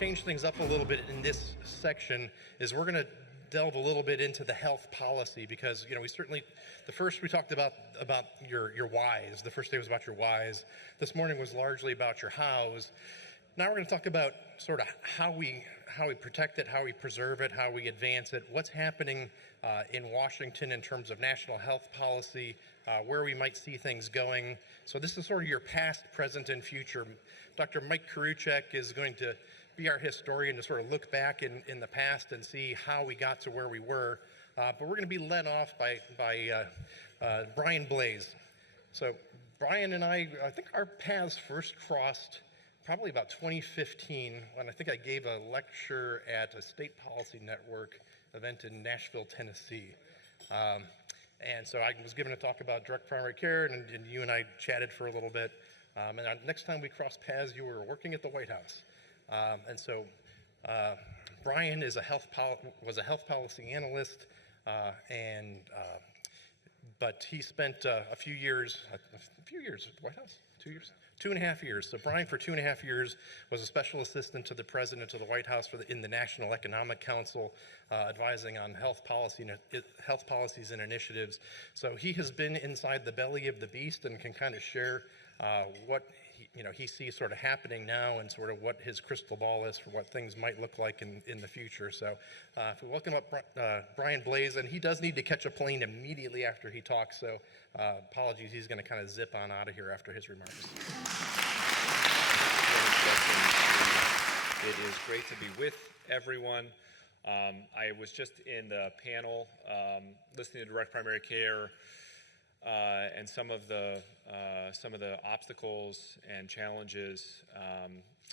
change things up a little bit in this section is we're going to delve a little bit into the health policy, because we certainly, the first we talked about your whys. The first day was about your whys. This morning was largely about your hows. Now we're going to talk about sort of how we protect it, how we preserve it, how we advance it, what's happening in Washington in terms of national health policy, where we might see things going. So this is sort of your past, present, and future. Dr. Mike Karuchek is going to be our historian to sort of look back in the past and see how we got to where we were. But we're going to be led off by Brian Blase. So Brian and I think our paths first crossed probably about 2015, when I think I gave a lecture at a State Policy Network event in Nashville, Tennessee. And so I was given a talk about direct primary care, and you and I chatted for a little bit. And next time we crossed paths, you were working at the White House. And so Brian was a health policy analyst, but he spent a few years at the White House, 2 years? 2.5 years. So Brian, for 2.5 years, was a special assistant to the president of the White House in the National Economic Council, advising on health policies and initiatives. So he has been inside the belly of the beast and can kind of share what he sees sort of happening now, and sort of what his crystal ball is for what things might look like in the future. So if we welcome up Brian Blase, and he does need to catch a plane immediately after he talks, so apologies, he's going to kind of zip on out of here after his remarks. It is great to be with everyone. I was just in the panel listening to direct primary care and some of the obstacles and challenges,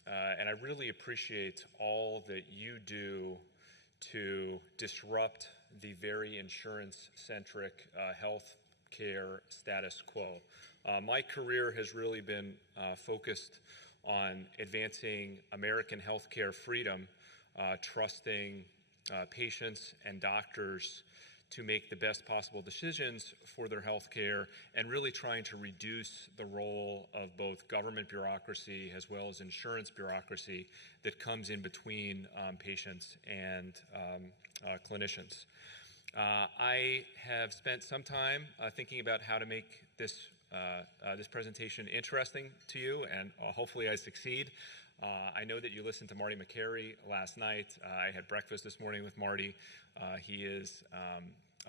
and I really appreciate all that you do to disrupt the very insurance-centric health care status quo. My career has really been focused on advancing American healthcare freedom, trusting patients and doctors to make the best possible decisions for their health care, and really trying to reduce the role of both government bureaucracy as well as insurance bureaucracy that comes in between patients and clinicians. I have spent some time thinking about how to make this presentation interesting to you, and hopefully I succeed. I know that you listened to Marty McCary last night. I had breakfast this morning with Marty. He is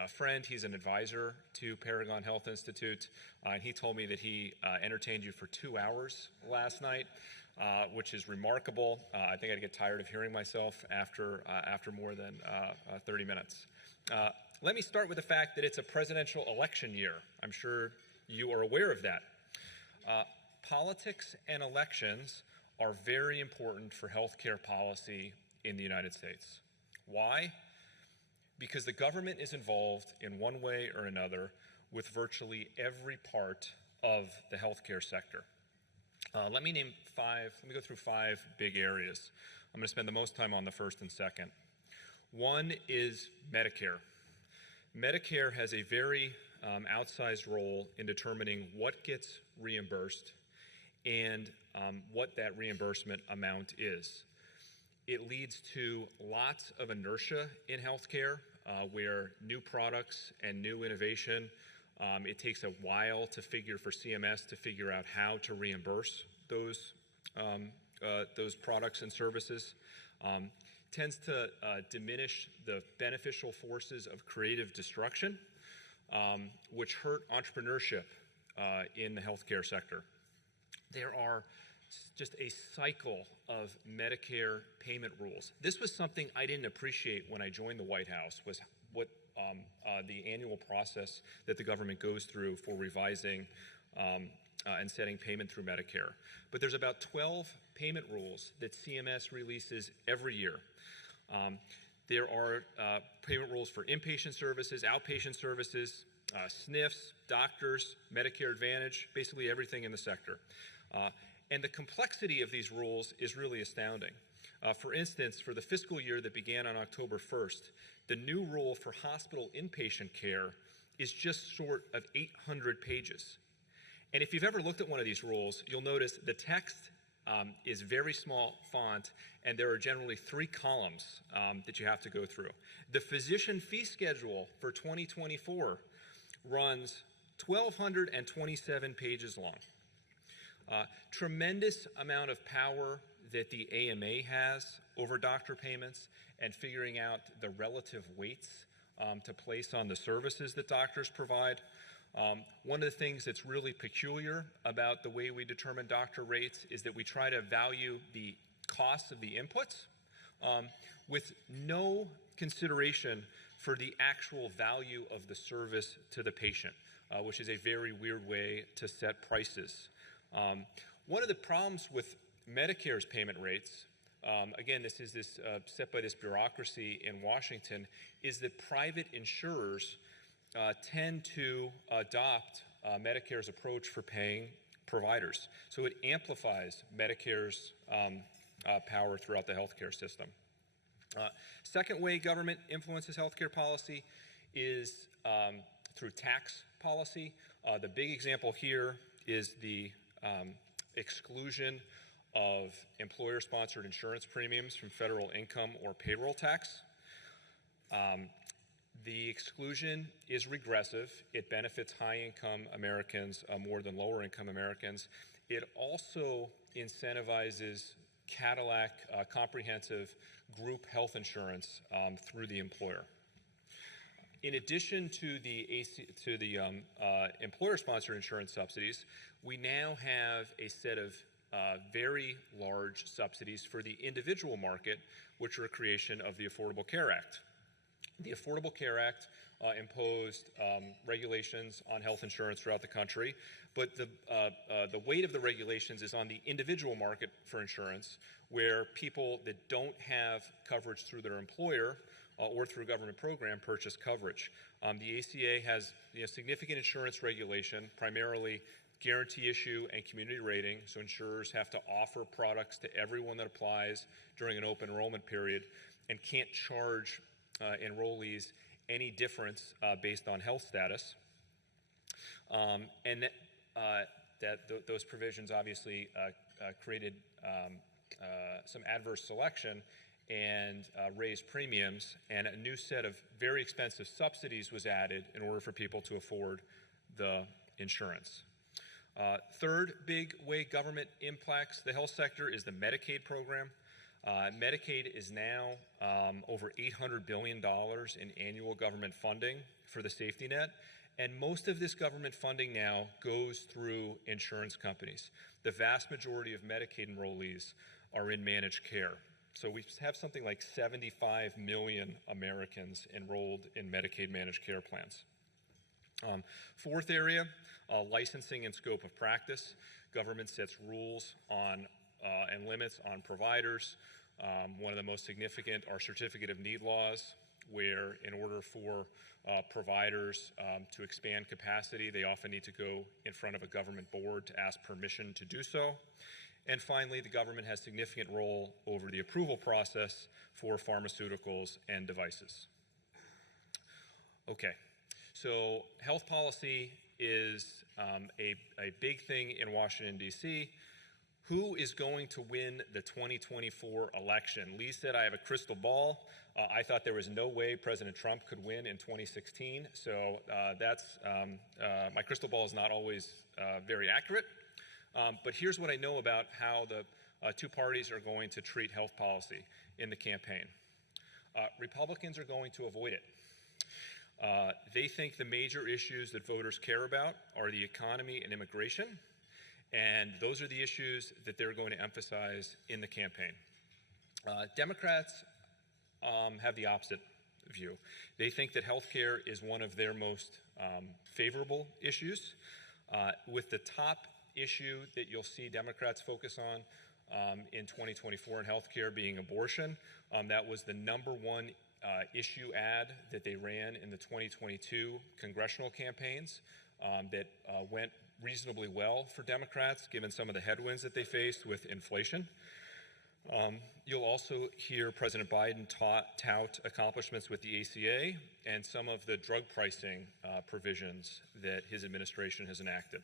a friend. He's an advisor to Paragon Health Institute, and he told me that he entertained you for 2 hours last night, which is remarkable. I think I'd get tired of hearing myself after more than 30 minutes. Let me start with the fact that it's a presidential election year. I'm sure you are aware of that. Politics and elections are very important for healthcare policy in the United States. Why? Because the government is involved in one way or another with virtually every part of the healthcare sector. Let me go through 5 big areas. I'm going to spend the most time on the first and second. One is Medicare. Medicare has a very outsized role in determining what gets reimbursed and what that reimbursement amount is. It leads to lots of inertia in healthcare, where new products and new innovation, it takes a while for CMS to figure out how to reimburse those products and services. Tends to diminish the beneficial forces of creative destruction, which hurt entrepreneurship in the healthcare sector. There are just a cycle of Medicare payment rules. This was something I didn't appreciate when I joined the White House, was what the annual process that the government goes through for revising and setting payment through Medicare. But there's about 12 payment rules that CMS releases every year. There are payment rules for inpatient services, outpatient services, SNFs, doctors, Medicare Advantage, basically everything in the sector. And the complexity of these rules is really astounding. For instance, for the fiscal year that began on October 1st, the new rule for hospital inpatient care is just short of 800 pages. And if you've ever looked at one of these rules, you'll notice the text is very small font, and there are generally 3 columns that you have to go through. The physician fee schedule for 2024 runs 1,227 pages long. Tremendous amount of power that the AMA has over doctor payments and figuring out the relative weights to place on the services that doctors provide. One of the things that's really peculiar about the way we determine doctor rates is that we try to value the costs of the inputs with no consideration for the actual value of the service to the patient, which is a very weird way to set prices. One of the problems with Medicare's payment rates, again, this is set by this bureaucracy in Washington, is that private insurers tend to adopt Medicare's approach for paying providers. So it amplifies Medicare's power throughout the healthcare system. Second way government influences healthcare policy is through tax policy. The big example here is the exclusion of employer-sponsored insurance premiums from federal income or payroll tax. The exclusion is regressive. It benefits high-income Americans more than lower-income Americans. It also incentivizes Cadillac comprehensive group health insurance through the employer. In addition to the employer-sponsored insurance subsidies, we now have a set of very large subsidies for the individual market, which are a creation of the Affordable Care Act. The Affordable Care Act imposed regulations on health insurance throughout the country, but the weight of the regulations is on the individual market for insurance, where people that don't have coverage through their employer or through a government program purchase coverage. The ACA has significant insurance regulation, primarily guarantee issue and community rating, so insurers have to offer products to everyone that applies during an open enrollment period and can't charge enrollees any difference based on health status. And those provisions obviously created some adverse selection and raised premiums, and a new set of very expensive subsidies was added in order for people to afford the insurance. Third big way government impacts the health sector is the Medicaid program. Medicaid is now over $800 billion in annual government funding for the safety net, and most of this government funding now goes through insurance companies. The vast majority of Medicaid enrollees are in managed care. So we have something like 75 million Americans enrolled in Medicaid managed care plans. Fourth area, licensing and scope of practice. Government sets rules on and limits on providers. One of the most significant are certificate of need laws, where in order for providers to expand capacity, they often need to go in front of a government board to ask permission to do so. And finally, the government has significant role over the approval process for pharmaceuticals and devices. Okay, so health policy is a big thing in Washington, D.C. Who is going to win the 2024 election? Lee said, I have a crystal ball. I thought there was no way President Trump could win in 2016. So my crystal ball is not always very accurate. But here's what I know about how the two parties are going to treat health policy in the campaign. Republicans are going to avoid it. They think the major issues that voters care about are the economy and immigration. And those are the issues that they're going to emphasize in the campaign. Democrats have the opposite view. They think that healthcare is one of their most favorable issues, with the top issue that you'll see Democrats focus on in 2024 in healthcare being abortion. That was the #1 issue ad that they ran in the 2022 congressional campaigns that went reasonably well for Democrats, given some of the headwinds that they faced with inflation. You'll also hear President Biden tout accomplishments with the ACA and some of the drug pricing provisions that his administration has enacted.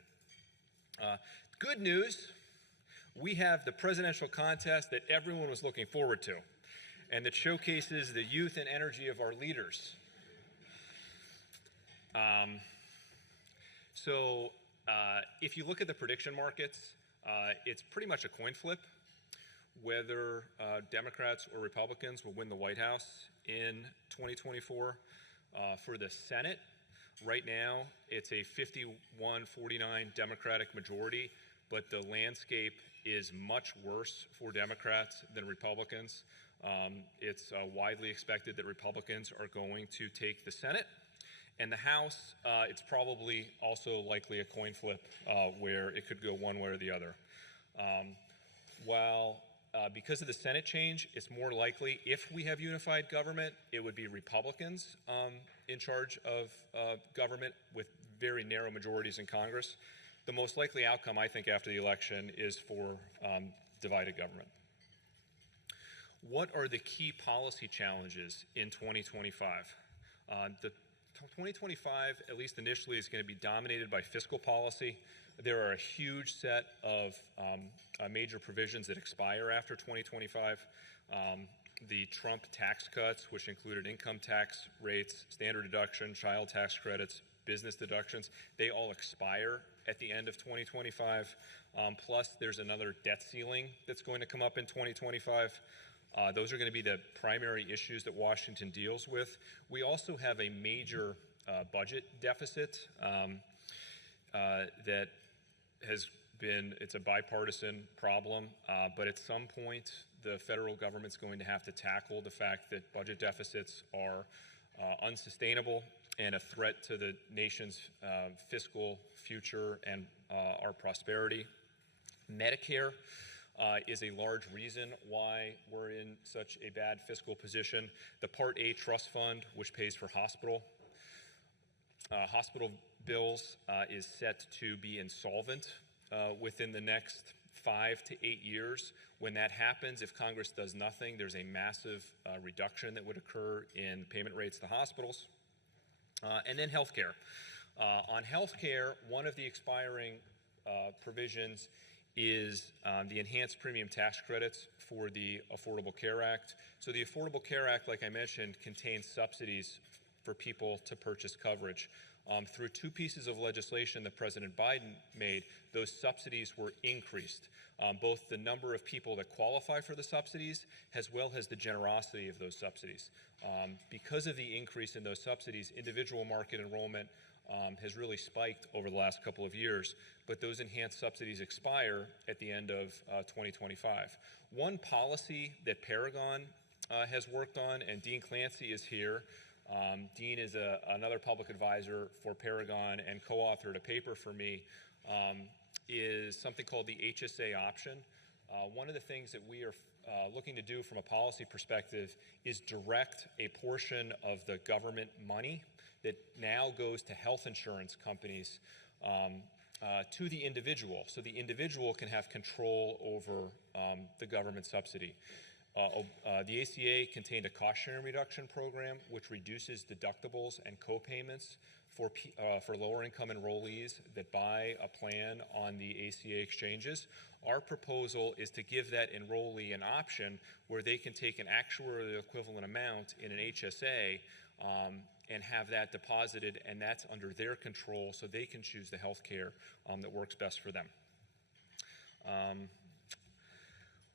Good news, we have the presidential contest that everyone was looking forward to, and that showcases the youth and energy of our leaders. If you look at the prediction markets, it's pretty much a coin flip whether Democrats or Republicans will win the White House in 2024. For the Senate, right now, it's a 51-49 Democratic majority, but the landscape is much worse for Democrats than Republicans. It's widely expected that Republicans are going to take the Senate. And the House, it's probably also likely a coin flip where it could go one way or the other. Because of the Senate change, it's more likely, if we have unified government, it would be Republicans in charge of government with very narrow majorities in Congress. The most likely outcome, I think, after the election is for divided government. What are the key policy challenges in 2025? The 2025, at least initially, is going to be dominated by fiscal policy. There are a huge set of major provisions that expire after 2025. The Trump tax cuts, which included income tax rates, standard deduction, child tax credits, business deductions, they all expire at the end of 2025. Plus, there's another debt ceiling that's going to come up in 2025. Those are going to be the primary issues that Washington deals with. We also have a major budget deficit that has been, it's a bipartisan problem, but at some point the federal government's going to have to tackle the fact that budget deficits are unsustainable and a threat to the nation's fiscal future and our prosperity. Medicare is a large reason why we're in such a bad fiscal position. The Part A trust fund, which pays for hospital bills, is set to be insolvent within the next 5 to 8 years. When that happens, if Congress does nothing, there's a massive reduction that would occur in payment rates to hospitals. And then healthcare. On healthcare, one of the expiring provisions is the enhanced premium tax credits for the Affordable Care Act. So the Affordable Care Act, like I mentioned, contains subsidies for people to purchase coverage. Through 2 pieces of legislation that President Biden made, those subsidies were increased. Both the number of people that qualify for the subsidies as well as the generosity of those subsidies. Because of the increase in those subsidies, individual market enrollment has really spiked over the last couple of years, but those enhanced subsidies expire at the end of 2025. One policy that Paragon has worked on, and Dean Clancy is here. Dean is another public advisor for Paragon and co-authored a paper for me, is something called the HSA option. One of the things that we are looking to do from a policy perspective is direct a portion of the government money that now goes to health insurance companies to the individual, so the individual can have control over the government subsidy. The ACA contained a cost-sharing reduction program which reduces deductibles and co-payments for lower-income enrollees that buy a plan on the ACA exchanges. Our proposal is to give that enrollee an option where they can take an actuarially equivalent amount in an HSA and have that deposited, and that's under their control, so they can choose the health care that works best for them.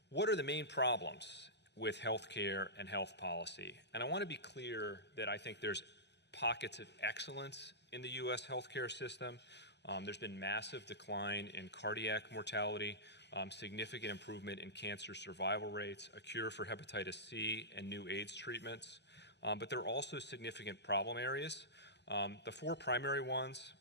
What are the main problems with healthcare and health policy? And I want to be clear that I think there's pockets of excellence in the U.S. healthcare system. There's been massive decline in cardiac mortality, significant improvement in cancer survival rates, a cure for hepatitis C, and new AIDS treatments. But there are also significant problem areas. The 4 primary ones,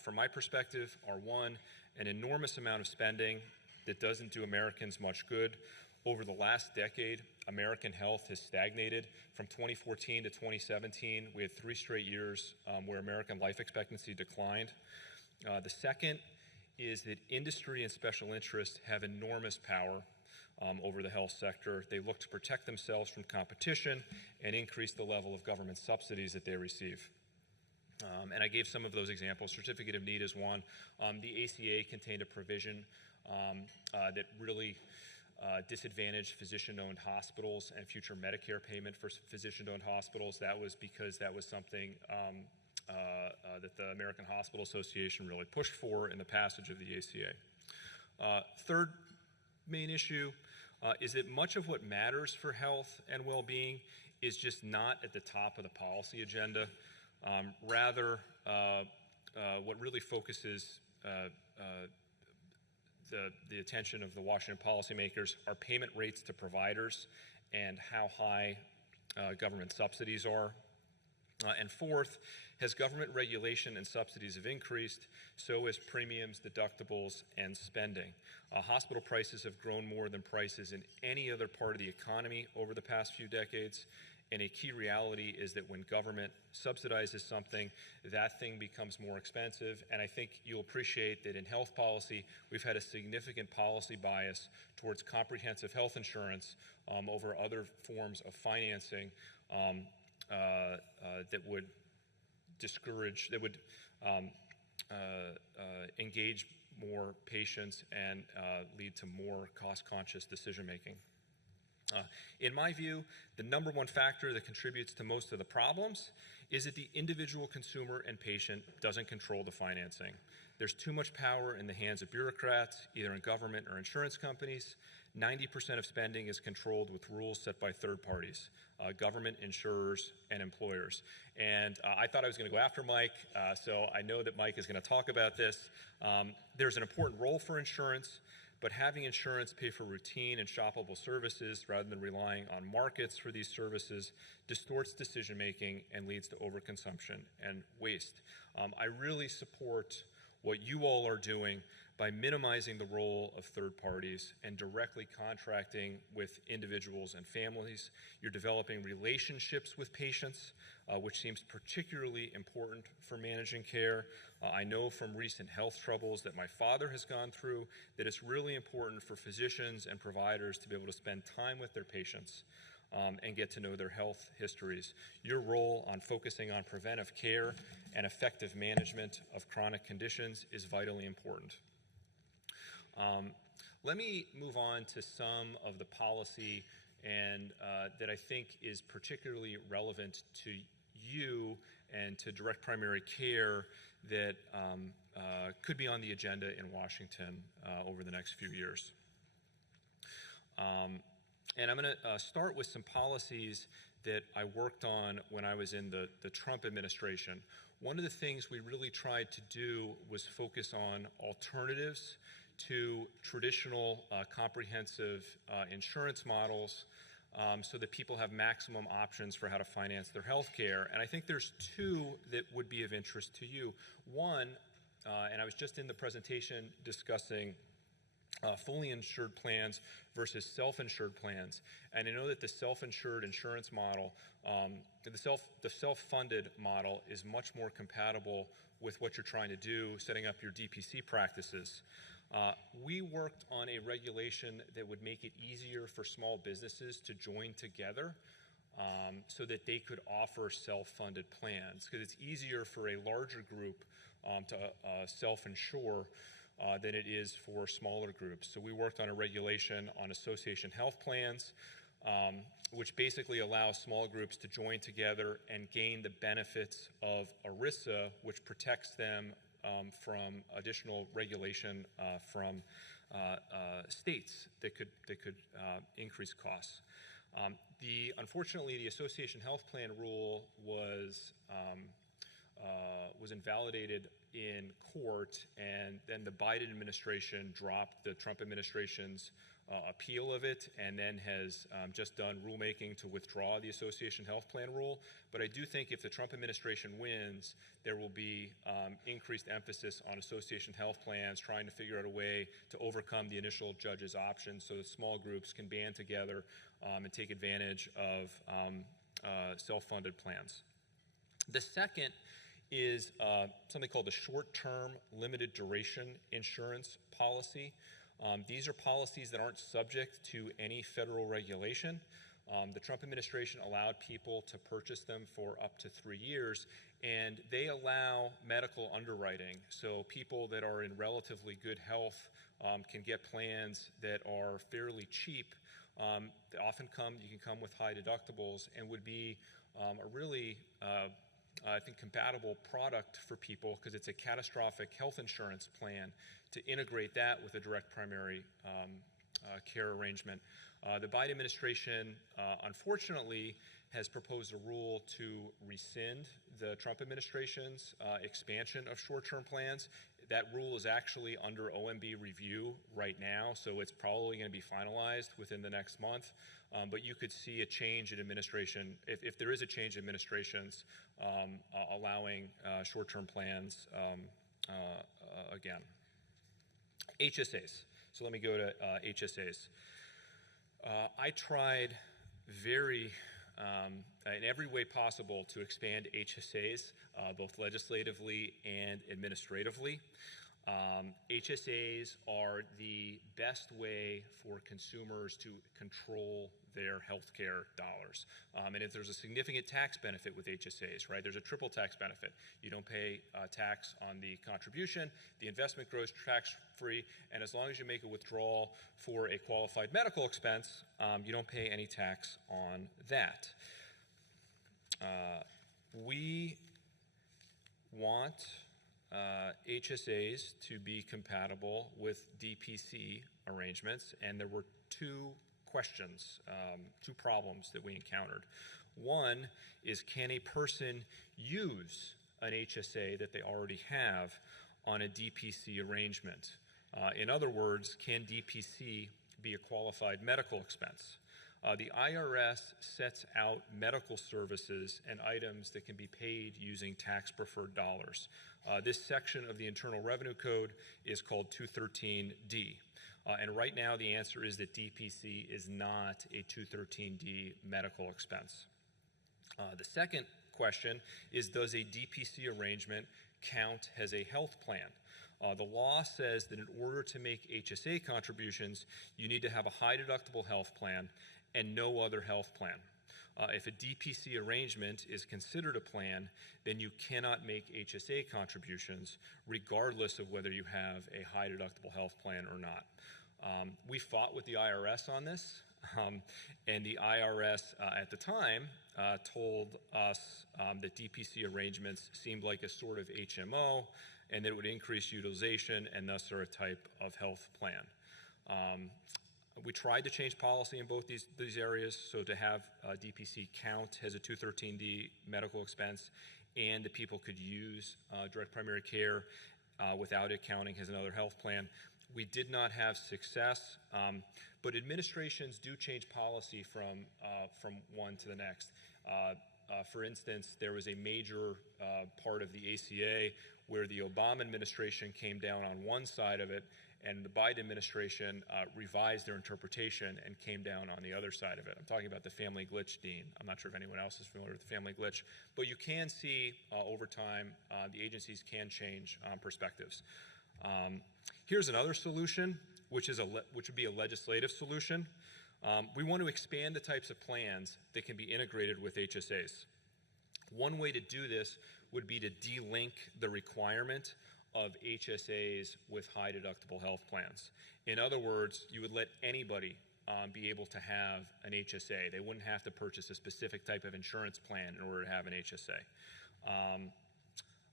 from my perspective, are 1, an enormous amount of spending that doesn't do Americans much good. Over the last decade, American health has stagnated. From 2014 to 2017, we had 3 straight years where American life expectancy declined. The second is that industry and special interests have enormous power over the health sector. They look to protect themselves from competition and increase the level of government subsidies that they receive. And I gave some of those examples. Certificate of need is one. The ACA contained a provision that really disadvantaged physician-owned hospitals and future Medicare payment for physician-owned hospitals. That was because that was something that the American Hospital Association really pushed for in the passage of the ACA. Third main issue is that much of what matters for health and well-being is just not at the top of the policy agenda. Rather, what really focuses the attention of the Washington policymakers are payment rates to providers and how high government subsidies are. And fourth, as government regulation and subsidies have increased, so has premiums, deductibles, and spending. Hospital prices have grown more than prices in any other part of the economy over the past few decades. And a key reality is that when government subsidizes something, that thing becomes more expensive. And I think you'll appreciate that in health policy, we've had a significant policy bias towards comprehensive health insurance over other forms of financing that would discourage, that would engage more patients and lead to more cost-conscious decision-making. In my view, the number one factor that contributes to most of the problems is that the individual consumer and patient doesn't control the financing. There's too much power in the hands of bureaucrats, either in government or insurance companies. 90% of spending is controlled with rules set by third parties, government, insurers, and employers. And I thought I was going to go after Mike, so I know that Mike is going to talk about this. There's an important role for insurance, but having insurance pay for routine and shoppable services rather than relying on markets for these services distorts decision-making and leads to overconsumption and waste. I really support what you all are doing by minimizing the role of third parties and directly contracting with individuals and families. You're developing relationships with patients, which seems particularly important for managing care. I know from recent health troubles that my father has gone through that it's really important for physicians and providers to be able to spend time with their patients and get to know their health histories. Your role on focusing on preventive care and effective management of chronic conditions is vitally important. Let me move on to some of the policy and that I think is particularly relevant to you and to direct primary care that could be on the agenda in Washington over the next few years. And I'm going to start with some policies that I worked on when I was in the Trump administration. One of the things we really tried to do was focus on alternatives to traditional comprehensive insurance models so that people have maximum options for how to finance their health care. And I think there's two that would be of interest to you. One, and I was just in the presentation discussing fully insured plans versus self-insured plans. And I know that the self-insured insurance model, the self-funded model is much more compatible with what you're trying to do, setting up your DPC practices. We worked on a regulation that would make it easier for small businesses to join together so that they could offer self-funded plans, because it's easier for a larger group to self-insure than it is for smaller groups. So we worked on a regulation on association health plans, which basically allows small groups to join together and gain the benefits of ERISA, which protects them from additional regulation from states that could increase costs. Unfortunately, the association health plan rule was invalidated in court, and then the Biden administration dropped the Trump administration's appeal of it, and then has just done rulemaking to withdraw the association health plan rule. But I do think if the Trump administration wins, there will be increased emphasis on association health plans, trying to figure out a way to overcome the initial judge's options so that small groups can band together and take advantage of self-funded plans. The second is something called the short-term limited duration insurance policy. These are policies that aren't subject to any federal regulation. The Trump administration allowed people to purchase them for up to 3 years, and they allow medical underwriting. So people that are in relatively good health can get plans that are fairly cheap. They often you can come with high deductibles and would be a really, I think, compatible product for people because it's a catastrophic health insurance plan to integrate that with a direct primary care arrangement. The Biden administration, unfortunately, has proposed a rule to rescind the Trump administration's expansion of short-term plans. That rule is actually under OMB review right now, so it's probably going to be finalized within the next month. But you could see a change in administration, if there is a change in administrations, allowing short-term plans again. HSAs. So let me go to HSAs. I tried in every way possible to expand HSAs, both legislatively and administratively. HSAs are the best way for consumers to control their health care dollars. And if there's a significant tax benefit with HSAs, right, there's a triple tax benefit. You don't pay tax on the contribution, the investment grows tax-free, and as long as you make a withdrawal for a qualified medical expense, you don't pay any tax on that. We want HSAs to be compatible with DPC arrangements, and there were two questions, two problems that we encountered. One is, can a person use an HSA that they already have on a DPC arrangement? In other words, can DPC be a qualified medical expense? The IRS sets out medical services and items that can be paid using tax-preferred dollars. This section of the Internal Revenue Code is called 213D. And right now the answer is that DPC is not a 213D medical expense. The second question is, does a DPC arrangement count as a health plan? The law says that in order to make HSA contributions, you need to have a high deductible health plan and no other health plan. If a DPC arrangement is considered a plan, then you cannot make HSA contributions regardless of whether you have a high deductible health plan or not. We fought with the IRS on this, and the IRS at the time told us that DPC arrangements seemed like a sort of HMO and that it would increase utilization and thus are a type of health plan. We tried to change policy in both these areas, so to have DPC count as a 213D medical expense and that people could use direct primary care without it counting as another health plan. We did not have success, but administrations do change policy from one to the next. For instance, there was a major part of the ACA where the Obama administration came down on one side of it, and the Biden administration revised their interpretation and came down on the other side of it. I'm talking about the family glitch, Dean. I'm not sure if anyone else is familiar with the family glitch, but you can see over time the agencies can change perspectives. Here's another solution, which would be a legislative solution. We want to expand the types of plans that can be integrated with HSAs. One way to do this would be to de-link the requirement of HSAs with high deductible health plans. In other words, you would let anybody be able to have an HSA. They wouldn't have to purchase a specific type of insurance plan in order to have an HSA.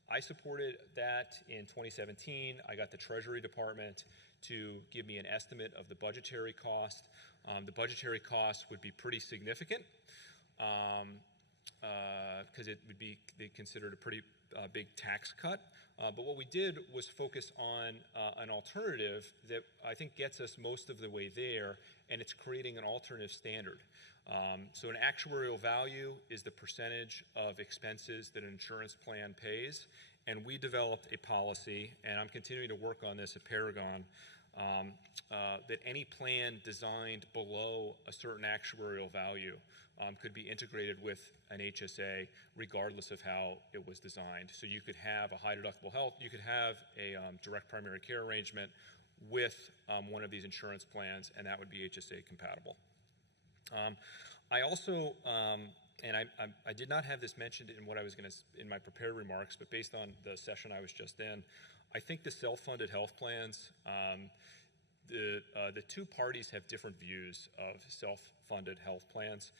I supported that in 2017. I got the Treasury Department to give me an estimate of the budgetary cost. The budgetary cost would be pretty significant because it would be considered a pretty big tax cut. But what we did was focus on an alternative that I think gets us most of the way there, and it's creating an alternative standard. So an actuarial value is the percentage of expenses that an insurance plan pays, and we developed a policy, and I'm continuing to work on this at Paragon, that any plan designed below a certain actuarial value could be integrated with an HSA regardless of how it was designed. So you could have a high deductible health, you could have a direct primary care arrangement with one of these insurance plans, and that would be HSA compatible. I also, and I did not have this mentioned in what I was going to, in my prepared remarks, but based on the session I was just in, I think the self-funded health plans, the two parties have different views of self-funded health plans.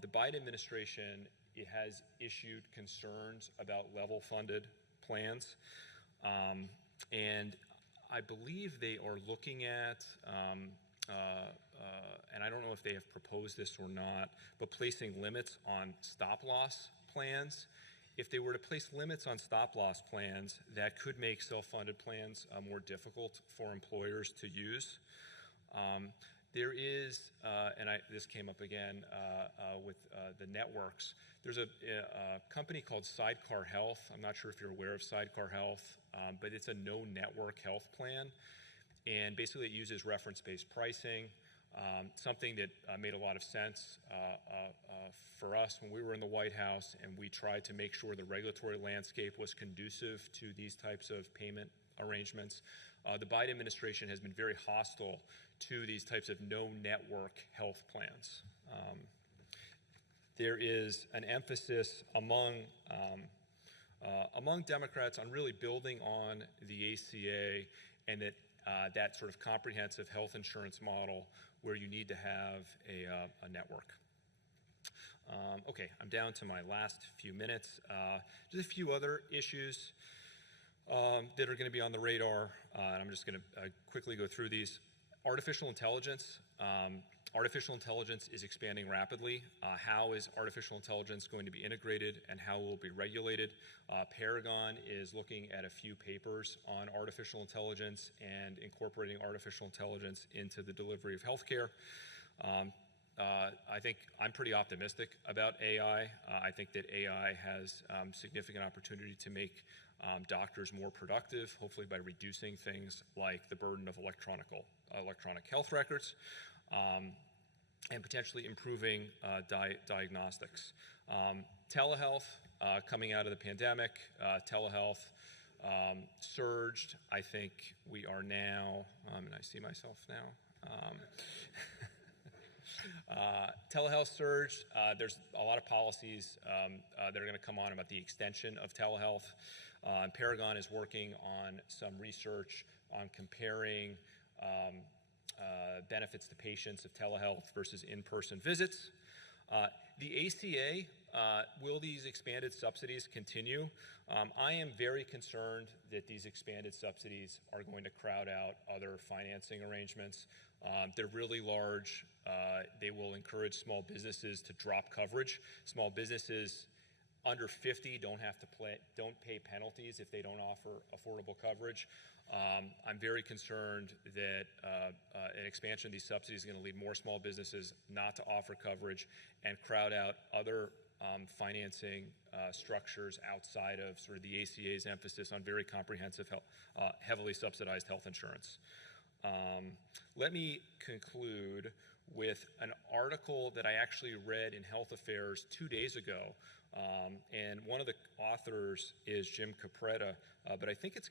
The Biden administration, it has issued concerns about level-funded plans, and I believe they are looking at, and I don't know if they have proposed this or not, but placing limits on stop-loss plans. If they were to place limits on stop-loss plans, that could make self-funded plans more difficult for employers to use. There is, and this came up again with the networks, there's a company called Sidecar Health. I'm not sure if you're aware of Sidecar Health, but it's a no-network health plan. And basically it uses reference-based pricing, something that made a lot of sense for us when we were in the White House, and we tried to make sure the regulatory landscape was conducive to these types of payment arrangements. The Biden administration has been very hostile to these types of no-network health plans. There is an emphasis among Democrats on really building on the ACA, and that sort of comprehensive health insurance model where you need to have a network. Okay, I'm down to my last few minutes. Just a few other issues that are going to be on the radar, and I'm just going to quickly go through these. Artificial intelligence. Artificial intelligence is expanding rapidly. How is artificial intelligence going to be integrated, and how will it be regulated? Paragon is looking at a few papers on artificial intelligence and incorporating artificial intelligence into the delivery of healthcare. I think I'm pretty optimistic about AI. I think that AI has significant opportunity to make doctors more productive, hopefully by reducing things like the burden of electronic health records, and potentially improving diagnostics. Telehealth, coming out of the pandemic, telehealth surged. I think we are now, and I see myself now, telehealth surged. There's a lot of policies that are going to come on about the extension of telehealth. Paragon is working on some research on comparing benefits to patients of telehealth versus in-person visits. The ACA, will these expanded subsidies continue? I am very concerned that these expanded subsidies are going to crowd out other financing arrangements. They're really large. They will encourage small businesses to drop coverage. Small businesses under 50 don't pay penalties if they don't offer affordable coverage. I'm very concerned that an expansion of these subsidies is going to lead more small businesses not to offer coverage and crowd out other financing structures outside of sort of the ACA's emphasis on very comprehensive, heavily subsidized health insurance. Let me conclude with an article that I actually read in Health Affairs 2 days ago. And one of the authors is Jim Capretta, but I think it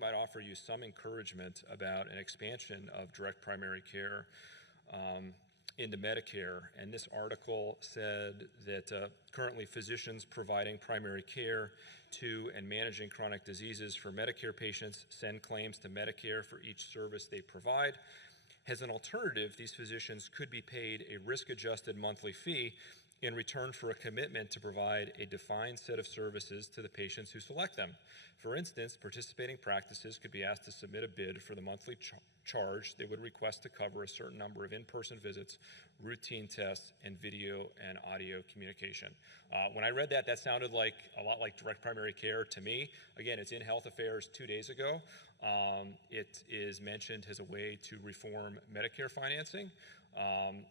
might offer you some encouragement about an expansion of direct primary care into Medicare. And this article said that currently physicians providing primary care to and managing chronic diseases for Medicare patients send claims to Medicare for each service they provide. As an alternative, these physicians could be paid a risk-adjusted monthly fee in return for a commitment to provide a defined set of services to the patients who select them. For instance, participating practices could be asked to submit a bid for the monthly charge they would request to cover a certain number of in-person visits, routine tests, and video and audio communication. When I read that, that sounded like a lot like direct primary care to me. Again, it's in Health Affairs 2 days ago. It is mentioned as a way to reform Medicare financing.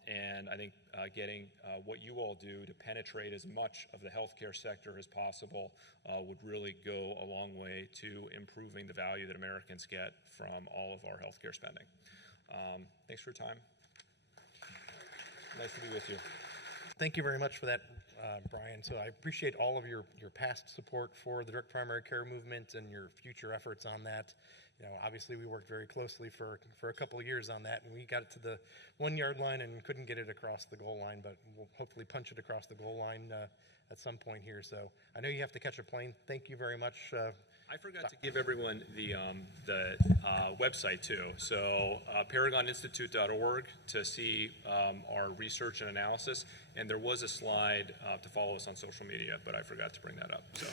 And I think getting what you all do to penetrate as much of the healthcare sector as possible would really go a long way to improving the value that Americans get from all of our healthcare spending. Thanks for your time. Nice to be with you. Thank you very much for that, Brian. So I appreciate all of your past support for the direct primary care movement and your future efforts on that. obviously we worked very closely for a couple of years on that, and we got it to the 1 yard line and couldn't get it across the goal line, but we'll hopefully punch it across the goal line at some point here. So I know you have to catch a plane. Thank you very much. I forgot to give everyone the website too. So ParagonInstitute.org to see our research and analysis. And there was a slide to follow us on social media, but I forgot to bring that up. So.